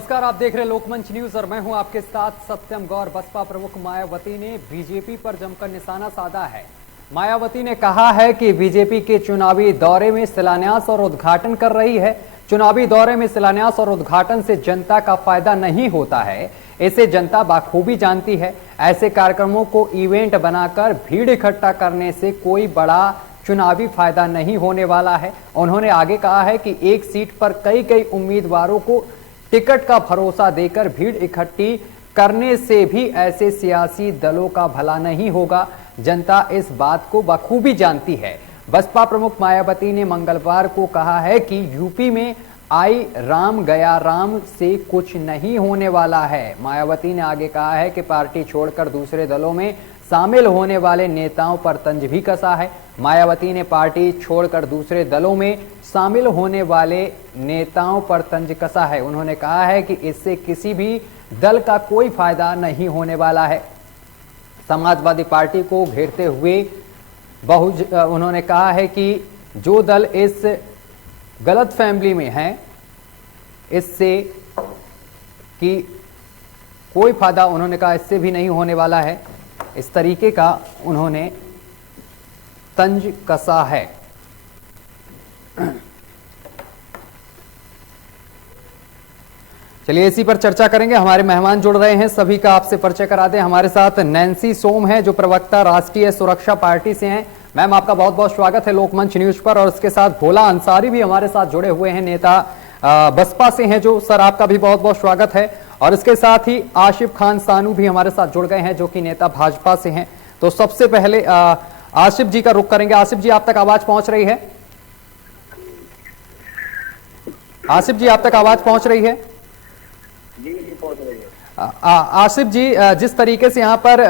नमस्कार, आप देख रहे लोकमंच न्यूज और मैं हूं आपके साथ सत्यम गौर। बसपा प्रमुख मायावती ने बीजेपी पर जमकर निशाना साधा है। मायावती ने कहा है कि बीजेपी के चुनावी दौरे में शिलान्यास और उद्घाटन कर रही है। चुनावी दौरे में शिलान्यास और उद्घाटन से जनता का फायदा नहीं होता है, इसे जनता बाखूबी जानती है। ऐसे कार्यक्रमों को इवेंट बनाकर भीड़ इकट्ठा करने से कोई बड़ा चुनावी फायदा नहीं होने वाला है। उन्होंने आगे कहा है कि एक सीट पर कई उम्मीदवारों को टिकट का भरोसा देकर भीड़ इकट्ठी करने से भी ऐसे सियासी दलों का भला नहीं होगा। जनता इस बात को बखूबी जानती है। बसपा प्रमुख मायावती ने मंगलवार को कहा है कि यूपी में आई राम गया राम से कुछ नहीं होने वाला है। मायावती ने आगे कहा है कि पार्टी छोड़कर दूसरे दलों में शामिल होने वाले नेताओं पर तंज भी कसा है। मायावती ने पार्टी छोड़कर दूसरे दलों में शामिल होने वाले नेताओं पर तंज कसा है। उन्होंने कहा है कि इससे किसी भी दल का कोई फायदा नहीं होने वाला है। समाजवादी पार्टी को घेरते हुए उन्होंने कहा है कि जो दल इस गलत फैमिली में हैं, इससे कि कोई फायदा, उन्होंने कहा, इससे भी नहीं होने वाला है। इस तरीके का उन्होंने तंज कसा है। चलिए इसी पर चर्चा करेंगे। हमारे मेहमान जुड़ रहे हैं, सभी का आपसे परिचय करा दें। हमारे साथ नैन्सी सोम है, जो प्रवक्ता राष्ट्रीय सुरक्षा पार्टी से हैं। मैम, आपका बहुत बहुत स्वागत है लोकमंच न्यूज पर। और उसके साथ भोला अंसारी भी हमारे साथ जुड़े हुए हैं, नेता बसपा से हैं, जो सर आपका भी बहुत बहुत स्वागत है। और इसके साथ ही आसिफ खान सानू भी हमारे साथ जुड़ गए हैं, जो कि नेता भाजपा से हैं। तो सबसे पहले आसिफ जी का रुख करेंगे। आसिफ जी, आप तक आवाज पहुंच रही है? आसिफ जी, आप तक आवाज पहुंच रही है? जी पहुंच रही है। आसिफ जी, जिस तरीके से यहाँ पर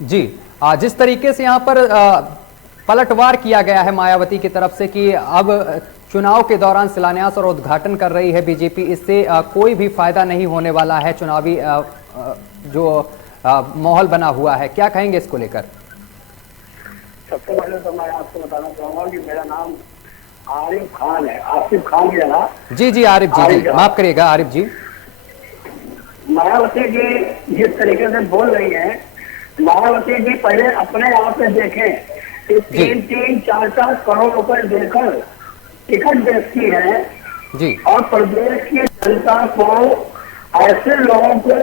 जिस तरीके से यहाँ पर पलटवार किया गया है मायावती की तरफ से कि अब चुनाव के दौरान शिलान्यास और उद्घाटन कर रही है बीजेपी, इससे कोई भी फायदा नहीं होने वाला है। चुनावी जो माहौल बना हुआ है, क्या कहेंगे इसको लेकर? सबसे पहले तो मैं आपको बताना चाहूंगा कि मेरा नाम आरिफ खान है, आसिफ खान की जगह। जी आरिफ जी, माफ करिएगा आरिफ जी। मायावती जी जिस तरीके से बोल रही है, मायावती जी पहले अपने आप से देखें कि 3-4 करोड़ रुपए देकर टिकट बेचती है जी, और प्रदेश की जनता को ऐसे लोगों को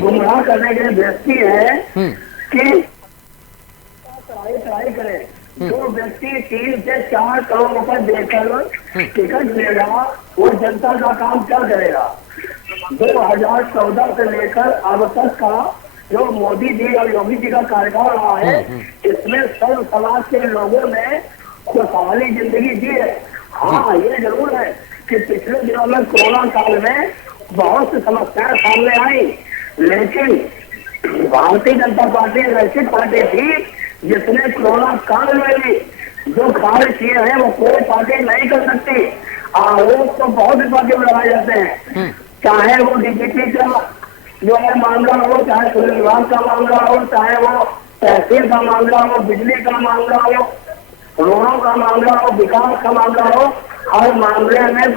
गुमराह करने के लिए बेचती है कि ट्राई करे। जो व्यक्ति 3 से 4 करोड़ रुपए देकर टिकट लेगा, वो जनता का काम क्या करेगा? 2014 से लेकर अब तक का जो मोदी जी और योगी जी का कार्यकाल रहा है, इसमें सर्व समाज के लोगों ने खुशहाली जिंदगी जी है। हाँ, ये जरूर है कि पिछले दिनों में कोरोना काल में बहुत सी समस्याएं सामने आई, लेकिन भारतीय जनता पार्टी एक ऐसी पार्टी थी जिसने कोरोना काल में भी जो कार्य किए हैं वो कोई पार्टी नहीं कर सकती। आरोप तो बहुत सी पार्टियों में लगाए जाते हैं, चाहे वो डीजीपी का जो है मामला हो, चाहे पुलिस विभाग का मामला हो, चाहे वो तहसील का मामला हो, बिजली का मामला हो, रोडों का मामला हो, विकास का मामला हो। हर मामले में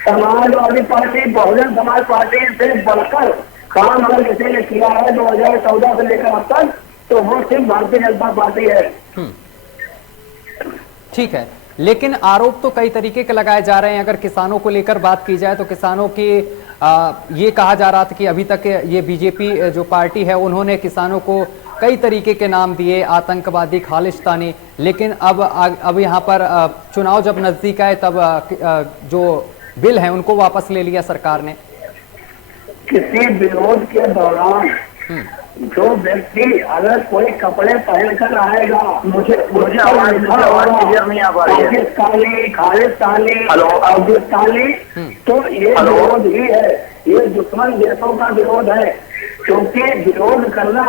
समाजवादी पार्टी, बहुजन समाज पार्टी से बढ़कर काम अगर किसी ने किया है 2014 से लेकर अब तक, तो वो सिर्फ भारतीय जनता पार्टी है। ठीक है, लेकिन आरोप तो कई तरीके के लगाए जा रहे हैं। अगर किसानों को लेकर बात की जाए तो किसानों की ये कहा जा रहा था कि अभी तक ये बीजेपी जो पार्टी है, उन्होंने किसानों को कई तरीके के नाम दिए, आतंकवादी, खालिस्तानी। लेकिन अब यहाँ पर चुनाव जब नजदीक आए तब जो बिल है उनको वापस ले लिया सरकार ने। किसी विरोध के दौरान जो व्यक्ति अगर कोई कपड़े पहनकर आएगा, मुझे आवाज क्लियर नहीं आ पा रही है, पाकिस्तानी, खालिस्तानी, अफगानिस्तानी, तो ये विरोध ही है, ये दुश्मन देशों का विरोध है। क्योंकि विरोध करना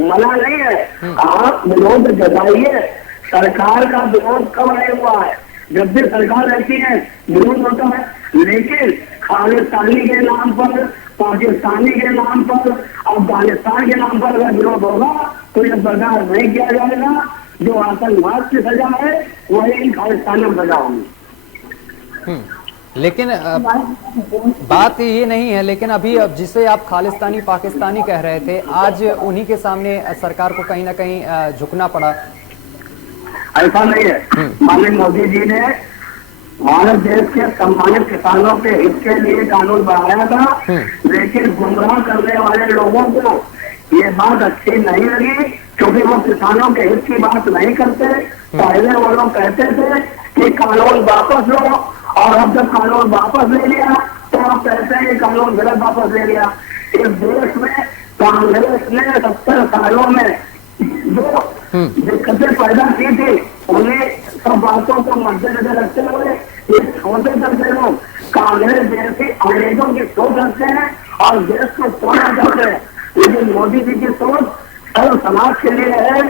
मना नहीं है, आप विरोध जताइए। सरकार का विरोध कब नहीं हुआ है? जब भी सरकार रहती है विरोध होता है, लेकिन खालिस्तानी के नाम पर, पाकिस्तानी के नाम पर, अफगानिस्तान के नाम पर अगर विरोध होगा तो यह बर्दाश्त नहीं किया जाएगा। जो आतंकवाद की सजा है वही इन खालिस्तानियों में सजा होगी। लेकिन बात ये नहीं है, लेकिन अभी अब जिसे आप खालिस्तानी पाकिस्तानी कह रहे थे, आज उन्हीं के सामने सरकार को कहीं ना कहीं झुकना पड़ा। ऐसा नहीं है, माननीय मोदी जी ने भारत देश के सम्मानित किसानों के हित के लिए कानून बनाया था, लेकिन गुमराह करने वाले लोगों को ये बात अच्छी नहीं लगी, क्योंकि वो किसानों के हित की बात नहीं करते। पहले वो लोग कहते थे कि कानून वापस लो, और अब जब कानून वापस ले लिया तो आप कहते हैं कि कानून गलत वापस ले लिया। इस देश में कांग्रेस ने 70 सालों में जो दिक्कतें पैदा की थी, उन्हें सब बातों को मद्देनजर रखते हुए ये छोटे दर्जे लोग कांग्रेस जैसी अंग्रेजों की सोच रखते हैं और देश को तोड़ना चाहते हैं। लेकिन मोदी जी की सोच सर्व समाज के लिए है,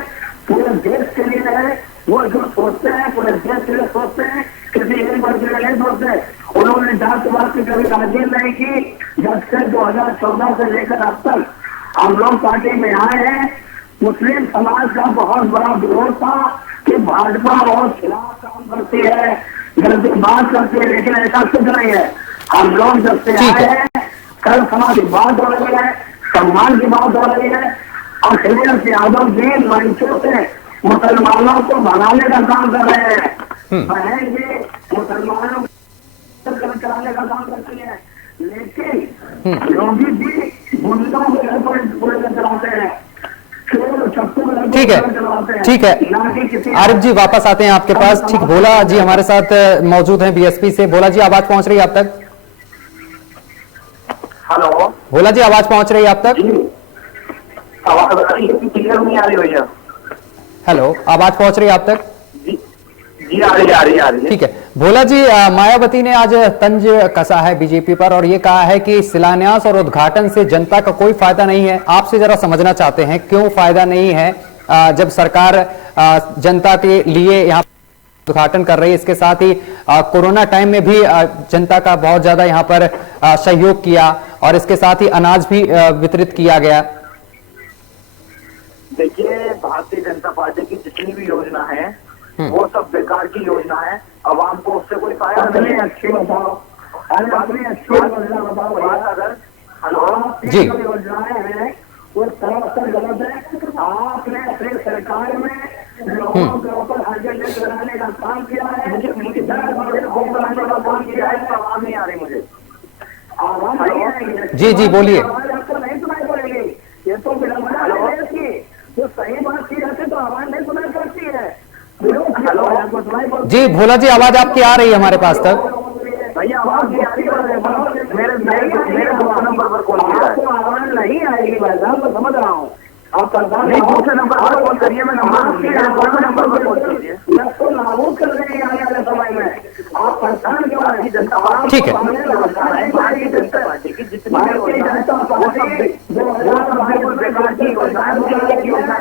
पूरे देश के लिए है। वो जो सोचते हैं पूरे देश के लिए सोचते हैं, किसी एक वर्ग के लिए नहीं सोचते। उन्होंने जातिवाद की कभी ताजील नहीं की। जब से 2014 से लेकर अब तक हम लोग पार्टी में आए हैं, मुस्लिम समाज का बहुत बड़ा विरोध था कि भाजपा बहुत खिलाफ काम करती है, गलती बात करती है, लेकिन ऐसा कुछ नहीं है। हम लोग जब से आए हैं, कल समाज की बात हो रही है, सम्मान की बात हो रही है। अखिलेश यादव जी मंचों से मुसलमानों को भगाने का काम कर रहे हैं। बहन जी मुसलमानों को कराने का काम करती है, लेकिन योगी जी गुंडों के घर पर पुलिस चलाते हैं। ठीक है, ठीक है। आरिफ जी वापस आते हैं आपके पास। ठीक, भोला जी हमारे साथ मौजूद हैं बीएसपी से। भोला जी आवाज पहुंच रही है आप तक? हेलो भोला जी आवाज पहुंच रही है आप तक? आवाज क्लियर नहीं आ रही भैया। हेलो, आवाज पहुंच रही है आप तक? जी आ रही है। ठीक है भोला जी, मायावती ने आज तंज कसा है बीजेपी पर और ये कहा है कि शिलान्यास और उद्घाटन से जनता का कोई फायदा नहीं है। आपसे जरा समझना चाहते हैं क्यों फायदा नहीं है, जब सरकार जनता के लिए यहाँ उद्घाटन कर रही है। इसके साथ ही कोरोना टाइम में भी जनता का बहुत ज्यादा यहाँ पर सहयोग किया और इसके साथ ही अनाज भी वितरित किया गया। देखिए, भारतीय जनता पार्टी की जितनी भी योजना है वो सब बेकार की योजना है। आवाम को उससे कोई फायदा नहीं है। अच्छी बताओ, अच्छी योजना बताओ। अगर जी योजनाएं हैं वो सरासर गलत है। आपने अपनी सरकार में लोगों के ऊपर हरकत लगाने का काम किया है, मुझे बनाने का काम किया है। आवाम नहीं आ रही मुझे। आवाज नहीं आएगी। जी जी बोलिए। आपको नहीं सुनाई पड़ेगी। ये तो विडंबना है इसकी। जो सही बात की जाती तो आवाज नहीं सुनाई पड़ती है। जी भोला जी आवाज आपकी आ रही है हमारे पास तक? भैया आवाज नहीं आ रही है। मेरे दूसरे नंबर पर कॉल किया है। आवाज नहीं आएगी भाई साहब, मैं समझ रहा हूँ। आप नहीं, दूसरे नंबर पर कॉल करिए। मैं दूसरे नंबर पर कॉल कीजिए। मैं तो नाबूद कर देंगे आने वाले समय में। आप परेशान क्यों हैं? जनता पार्टी ठीक है। भारतीय जनता पार्टी की जितनी जनता पार्टी बेकार की योजना है।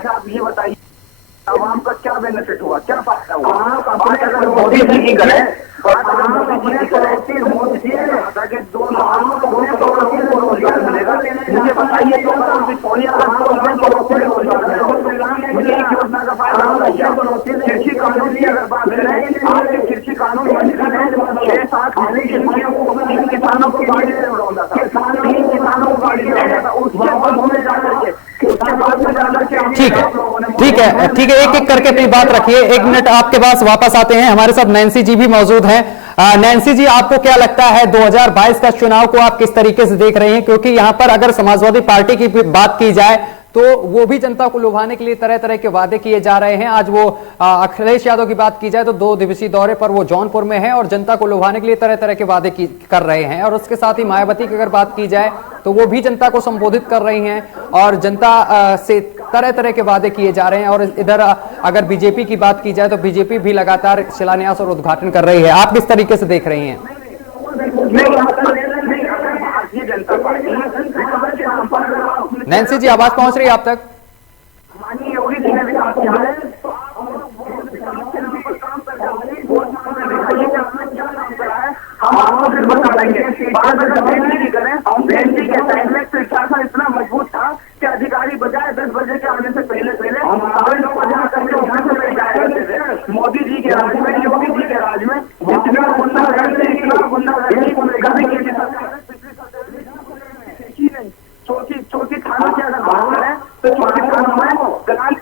आप ये बताइए आवाम का क्या बेनिफिट हुआ, क्या फायदा हुआ? बात अगर मोदी जी की करें, बात अगर मोदी जी की करें, मोदी जी ने कहा कि 2 करोड़ को रोजगार मिलेगा। मुझे बताइए 2 करोड़ की पौनी अगर 2 करोड़ को रोजगार मिलेगा, मुझे एक योजना का फायदा होगा क्या? कृषि कानून की अगर बात करें, आपके कृषि कानून मंत्री ने 6-7 किसानों को गाड़ी से उड़ाता था, 3 किसानों को गाड़ी से उड़ाता था। उसके बाद होने जाकर के ठीक है, एक एक करके अपनी बात रखिए। 1 मिनट आपके पास वापस आते हैं। हमारे साथ नैन्सी जी भी मौजूद हैं। नैन्सी जी, आपको क्या लगता है 2022 का चुनाव को आप किस तरीके से देख रहे हैं? क्योंकि यहाँ पर अगर समाजवादी पार्टी की बात की जाए तो वो भी जनता को लुभाने के लिए तरह तरह के वादे किए जा रहे हैं। आज वो अखिलेश यादव की बात की जाए तो 2 दिवसीय दौरे पर वो जौनपुर में है और जनता को लुभाने के लिए तरह तरह के वादे कर रहे हैं। और उसके साथ ही मायावती की अगर बात की जाए तो वो भी जनता को संबोधित कर रही हैं और जनता से तरह तरह के वादे किए जा रहे हैं। और इधर अगर बीजेपी की बात की जाए तो बीजेपी भी लगातार शिलान्यास और उद्घाटन कर रही है। आप किस तरीके से देख रही हैं? जनता पार्टी नैन्सी जी आवाज पहुंच रही है आप तक? माननीय योगी जी ने भी कहा है हम बता देंगे। बेंजी के टाइम में प्रशासन इतना मजबूत था कि अधिकारी बजाय 10 बजे के आने से पहले सारे लोग वहां करके वहां से ले जाया करते थे। मोदी जी के राज में, योगी जी के राज में जितने गुंडागर्दी चौथी थानों के अगर बात करें तो चौथी थानों में दलाल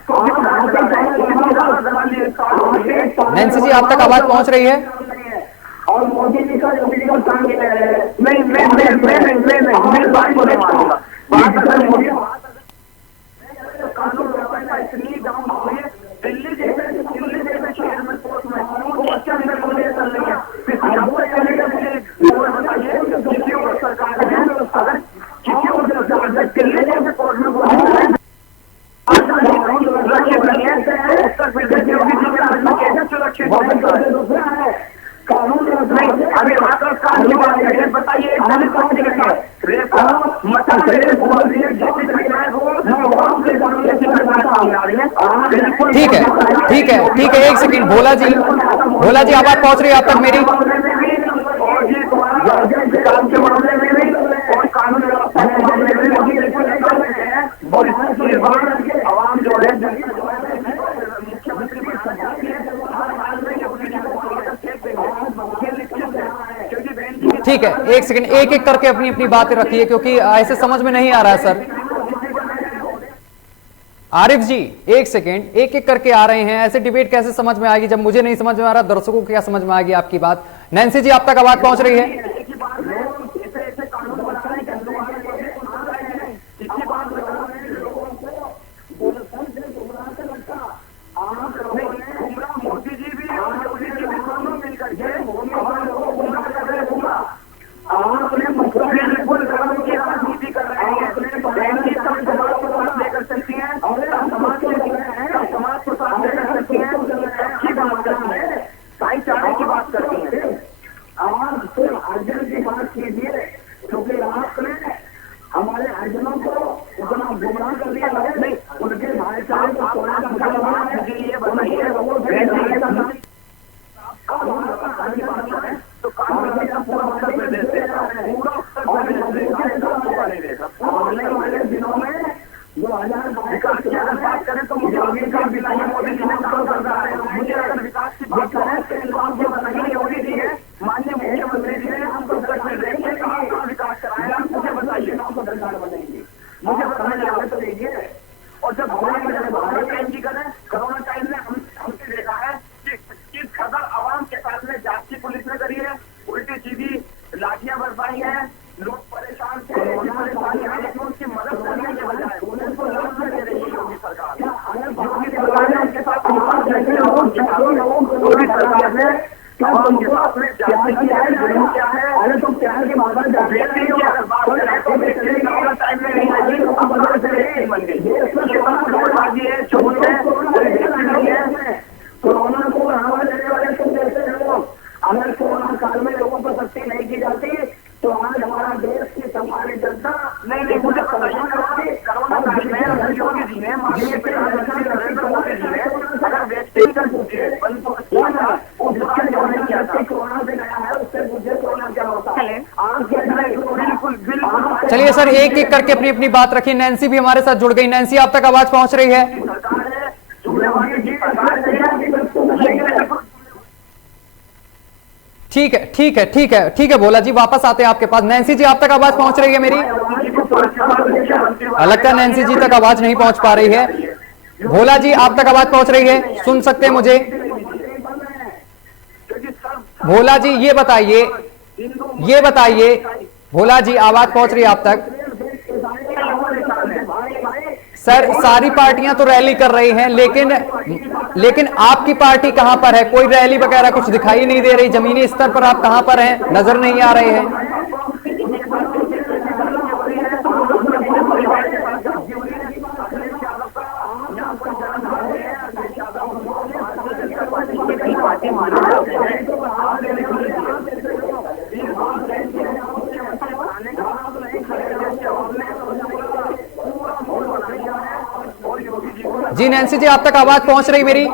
नैन्सी जी आप तक आवाज पहुंच रही है? और मोदी जी का योगी जी का काम ये है। नहीं मैं बात को नहीं मानूंगा। बात अगर मोदी कानून व्यवस्था इतनी डाउन हो गई है, दिल्ली जैसे शहर में कोर्ट में वो बच्चा अंदर मुझे चल रही है। फिर सिंगापुर चले गए, मुझे बताइए किसी और सरकार है अगर किसी और दिल्ली जैसे कोर्ट में सुरक्षित नहीं है, उत्तर प्रदेश योगी जी के राज में कैसे सुरक्षित दूसरा है कानून नहीं। अभी हाथरस कांड की बात करें, बताइए एक दलित कांड है रेप मता रेप बोल रही है जैसी घटनाएं हो ठीक है एक सेकंड। भोला जी आवाज पहुंच रही है आप तक मेरी? और जी काम के मामले में भी और कानून व्यवस्था के मामले में भी बिल्कुल नहीं कर रहे हैं। और इसमें आवाम जो है मुख्यमंत्री ठीक है, एक सेकंड, एक एक करके अपनी अपनी बातें रखिए क्योंकि ऐसे समझ में नहीं आ रहा है सर। आरिफ जी एक सेकंड, एक एक करके आ रहे हैं, ऐसे डिबेट कैसे समझ में आएगी जब मुझे नहीं समझ में आ रहा, दर्शकों को क्या समझ में आएगी आपकी बात? नैन्सी जी आप तक आवाज पहुंच रही है? मोदी जी भी और योगी जी भी दोनों मिलकर के बिल्कुल धर्म की राजनीति कर रहे हैं। समाज को साथ लेकर चलती है, समाज को साथ लेकर चलती है, अच्छी बात करती है, भाईचारे की बात करती है। आप सिर्फ अर्जुन की बात कीजिए क्योंकि आपने हमारे अर्जुनों को उतना गुमराह कर दिया है। नहीं, उनके भाईचारे को तोड़ना ये बताइए तो कानून का पूरा उत्तर प्रदेश आने वाले दिनों में 2022 की अगर बात करें तो मुझे आगे का बिताइए मोदी जी ने काम कर रहा है। मुझे अगर विकास की बात करें तो इंसान जो बताइए योगी जी है, माननीय मुख्यमंत्री जी ने हमको देखिए कहाँ विकास कराया, मुझे बताइए सरकार बनेगी। मुझे बताने आगे तो देखिए। और जब कोरोना टाइम की करें, कोरोना टाइम में हमने देखा है कि किस कदर आवाम के साथ में जांच की पुलिस ने करी है, उल्टी सीधी लाठियां बरसाई है, लोग परेशान थे, उनकी मदद करने के बजाय उनको लौट दे रही है योगी सरकार। योगी सरकार ने उनके साथ योगी सरकार ने उनके साथ में जांच किया है, जुर्म क्या है। अरे तो प्यार के बाबा बेटी की अगर बात करें तो बेटी कोरोना टाइम में नहीं लगी, उसको बदल से नहीं बन गई। ये है, झूठ है, कोरोना को बढ़ावा देने वाले तुम जैसे लोग, अगर कोरोना काल में लोगों पर सख्ती नहीं की जाती तो आज हमारा देश की हमारी जनता नहीं मुझे पता है कोरोना काल में योगी जी ने माननीय प्रधानमंत्री नरेंद्र मोदी जी ने अगर वैक्सीन कर कोरोना से गया है उससे मुझे कोरोना क्या होता है। बिल्कुल बिल्कुल। चलिए सर एक एक करके अपनी अपनी बात रखिए। नैन्सी भी हमारे साथ जुड़ गई। नैन्सी आप तक आवाज पहुंच रही है? ठीक है भोला जी वापस आते हैं आपके पास। नैन्सी जी आप तक आवाज पहुंच रही है मेरी? लगता है नैन्सी जी तक आवाज नहीं पहुंच पा रही है। भोला जी आप तक आवाज पहुंच रही है? सुन सकते हैं मुझे? भोला जी ये बताइए भोला जी आवाज पहुंच रही है आप तक? सर सारी पार्टियां तो रैली कर रही हैं लेकिन आपकी पार्टी कहां पर है? कोई रैली वगैरह कुछ दिखाई नहीं दे रही। जमीनी स्तर पर आप कहां पर हैं? नजर नहीं आ रहे हैं। जी नैन्सी जी आप तक आवाज पहुंच रही मेरी?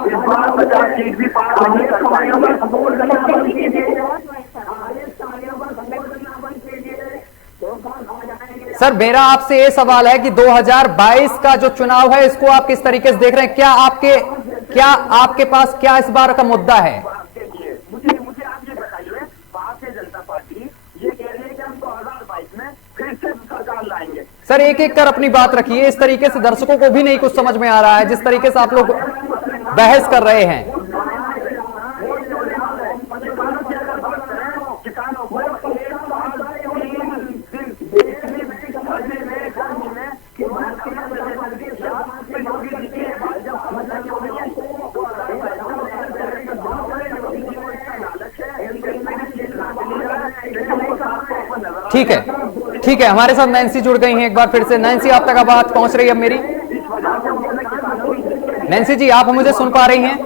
सर मेरा आपसे ये सवाल है कि 2022 का जो चुनाव है इसको आप किस तरीके से देख रहे हैं? क्या आपके पास क्या इस बार का मुद्दा है? मुझे आप ये बताइए, भारतीय जनता पार्टी ये कह रही है कि हम 2022 में फिर से सरकार लाएंगे। सर एक एक कर अपनी बात रखिए, इस तरीके से दर्शकों को भी नहीं कुछ समझ में आ रहा है जिस तरीके से आप लोग बहस कर रहे हैं। ठीक है, ठीक है, हमारे साथ नैन्सी जुड़ गई हैं एक बार फिर से। नैन्सी आप तक आवाज पहुंच रही है अब मेरी? नैन्सी जी आप मुझे सुन पा रही हैं?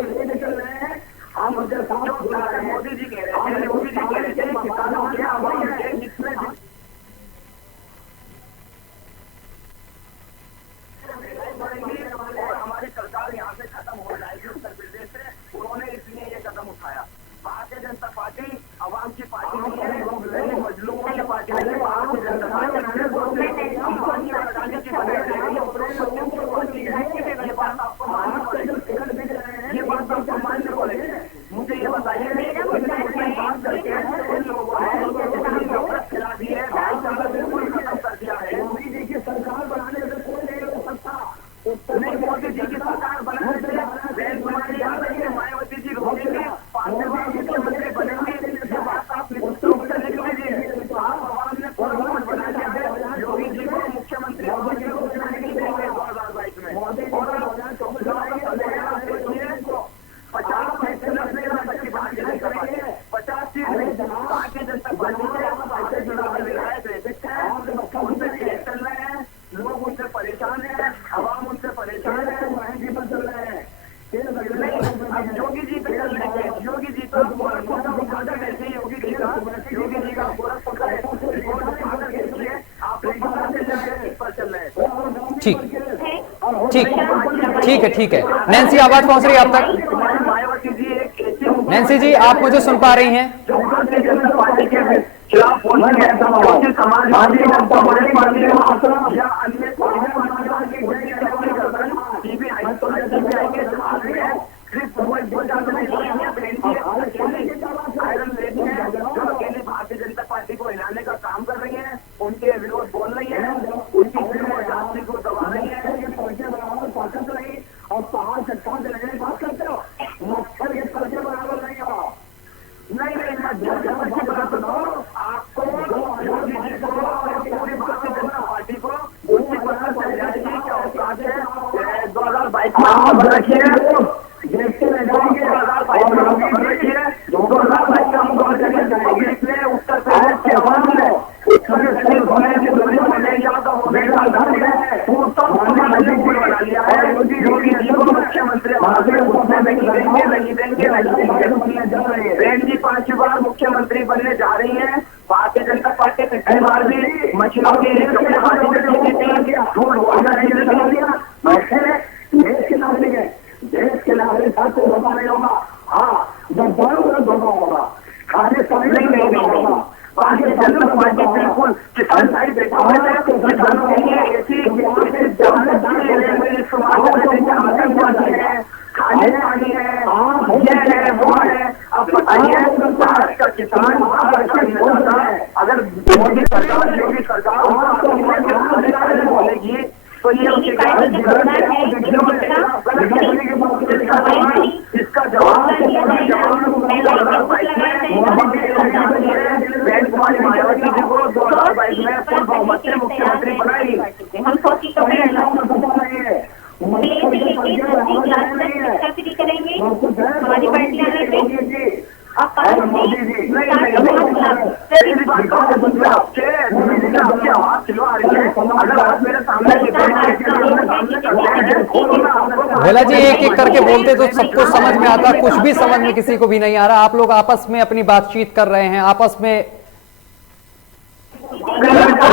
हमारी सरकार यहाँ से खत्म हो जाएगी उत्तर प्रदेश से, उन्होंने इसलिए ये कदम उठाया। भारतीय जनता पार्टी आवाम की पार्टी नहीं है, मजलूमों की पार्टी है। भारतीय जनता पार्टी ये बात आपको माननी पड़ेगी, ये बात आपको माननी पड़ेगी। मुझे ये बताइए बात करके इन लोगों ने नफरत खिला दी है, भाईचारा बिल्कुल खत्म कर दिया है। मोदी जी की सरकार बनाने में कोई नहीं हो सकता, नहीं मोदी जी की सरकार बनाने से मायावती जी रोकेंगे, पांचवें बार मुख्यमंत्री बनेंगे। ये बात आप उत्तर लिख लीजिए। तो आप आवाम ने फौरन बना दिया है योगी जी को मुख्यमंत्री 2022 में। 50 फैसले की बात नहीं करेंगे, 50 चीजें भारतीय जनता पार्टी के विधायक उनसे केस चल रहे हैं, लोग उनसे परेशान है, आवाम उनसे परेशान है, महंगी पर चल रहे हैं। अब योगी जी पे चल रहे हैं, योगी जी तो उद्घाटन ऐसे योगी जी का गोरखपुर का आप लोग पर चल रहे हैं। ठीक ठीक ठीक है, ठीक है। नैन्सी आवाज पहुंच रही है आप तक? मायावती जी एक ऐसी नैन्सी जी आप मुझे सुन पा रही हैं? जो भारतीय जनता पार्टी के खिलाफ समाजवादी या अन्य भारतीय जनता पार्टी को हिलाने का काम कर रही है, उनके विरोध बोल रही है, उनकी फिल्म और जाति को दबा रही है। ताकत रही और पहाड़ चट्टान से लगने की बात करते हो, मच्छर के सर के बराबर नहीं हो। नहीं मैं बात बताओ आपको, पूरी भारतीय जनता पार्टी को उनकी पता चल जाएगी क्या औकात है। 2022 में रखिए, देखते रह जाएंगे। 2022 में रखिए, 2022 में हम इसलिए उत्तर प्रदेश के आवाम ने बना लिया है योगी जी को मुख्यमंत्री नहीं देंगे। बहन जी 5 बार मुख्यमंत्री बनने जा रही हैं। भारतीय जनता पार्टी पिछली बार भी मछलियों की देश के नागरिक है, देश के नागरिक साथ को धोखा नहीं होगा। हाँ जब बड़ा धोखा होगा, खाने समय नहीं होगा। भारतीय जनता पार्टी बिल्कुल किसान साइड बैठा हुआ है, किसानों के लिए ऐसी खाने पानी है, ये है वो है। अब बताइए भारत का किसान अगर मोदी सरकार योगी सरकार बोलेगी तो ये इसका जवाब मायावती जी को 2022 में पूर्ण बहुमत से मुख्यमंत्री बनाई। हम सोची तो करेंगे हमारी पार्टियां मोदी जी भोला जी एक एक करके बोलते तो सबको समझ में आता, कुछ भी समझ में किसी को भी नहीं आ रहा। आप लोग आपस में अपनी बातचीत कर रहे हैं, आपस में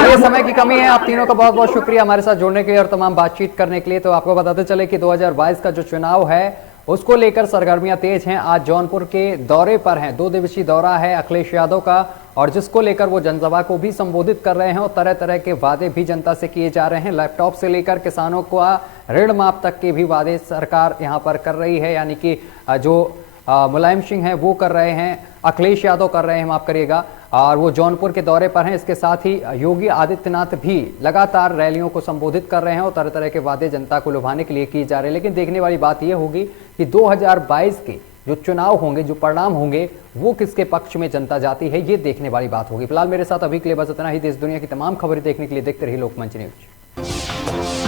ये समय की कमी है। आप तीनों का बहुत बहुत शुक्रिया हमारे साथ जुड़ने के लिए और तमाम बातचीत करने के लिए। तो आपको बताते चले कि 2022 का जो चुनाव है उसको लेकर सरगर्मियां तेज हैं। आज जौनपुर के दौरे पर हैं, 2 दिवसीय दौरा है अखिलेश यादव का, और जिसको लेकर वो जनसभा को भी संबोधित कर रहे हैं और तरह तरह के वादे भी जनता से किए जा रहे हैं। लैपटॉप से लेकर किसानों को ऋण माफ तक के भी वादे सरकार यहां पर कर रही है, यानी कि जो मुलायम सिंह है वो कर रहे हैं, अखिलेश यादव कर रहे हैं, माफ करिएगा। और वो जौनपुर के दौरे पर हैं। इसके साथ ही योगी आदित्यनाथ भी लगातार रैलियों को संबोधित कर रहे हैं और तरह तरह के वादे जनता को लुभाने के लिए किए जा रहे हैं। लेकिन देखने वाली बात यह होगी कि 2022 के जो चुनाव होंगे, जो परिणाम होंगे, वो किसके पक्ष में जनता जाती है, ये देखने वाली बात होगी। फिलहाल मेरे साथ अभी के लिए बस इतना ही। देश दुनिया की तमाम खबरें देखने के लिए देखते रहिए लोकमंच न्यूज।